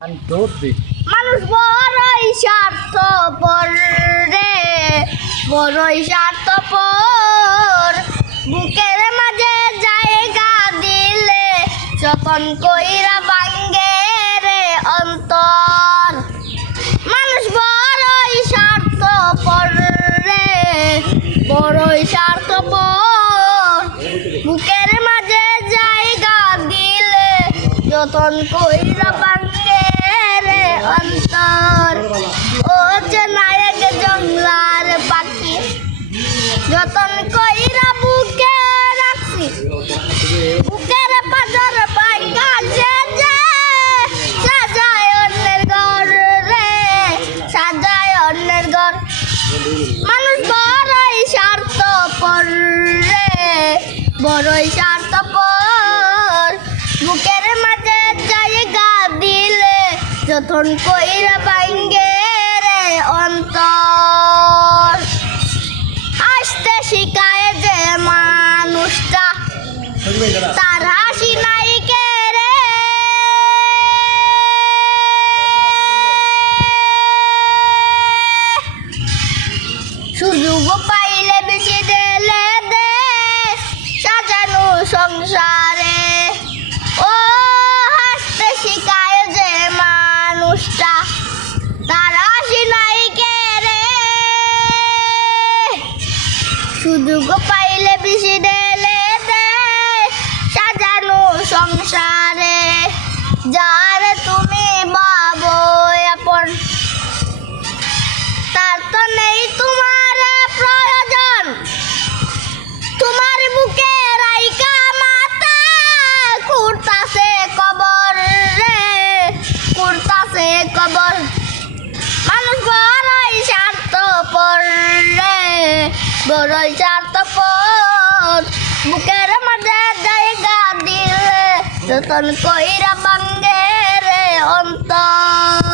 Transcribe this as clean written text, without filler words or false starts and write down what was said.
মানুষ বড়ই স্বার্থপর রে, বড়ই স্বার্থপর। বুকের মাঝে জায়গা দিলে যখন কইরা ভাঙ্গে রে অন্তর। মানুষ বড়ই স্বার্থপর রে, বড়ই স্বার্থপর। বুকের মাঝে জায়গা দিলে যতন কইরা ভাঙ্গে রে অন্তর। ও যে নায়ক জংলার পাখি যতন কইরা বুকে রাখছি, বুকের পাজর ভাঙ্গা যে সাজায় অন্যের ঘর রে, সাজায় অন্যের ঘর। মানুষ বড়ই স্বার্থপর রে, বড়ই স্বার্থপর। বুকের মাঝে জায়গা দিলে যতন কইরা ভাঙ্গে রে অন্তর। আসতে শিখায় যে মানুষটা তার হাসি নাই কে রে। সুযোগ পাইলে বেশি দিলে দে সাজানো সংসারে। ও হাসতে শিখায় যে মানুষটা তার হাসি নাই কে রে। সুযোগ পাইলে বেশি দিলে দে সাজানো সংসারে। যার তুমি ভাবো আপন তার তো নেই তোমার প্রয়োজন। তোমার বুকে রাইকা মাথা কুড়তাছে কবর রে, কুড়তাছে কবর। মানুষ বড়ই স্বার্থপর রে, বড়ই স্বার্থপর। বুকের মাঝে জায়গা দিলে যতন কইরা ভাঙ্গে রে অন্তর।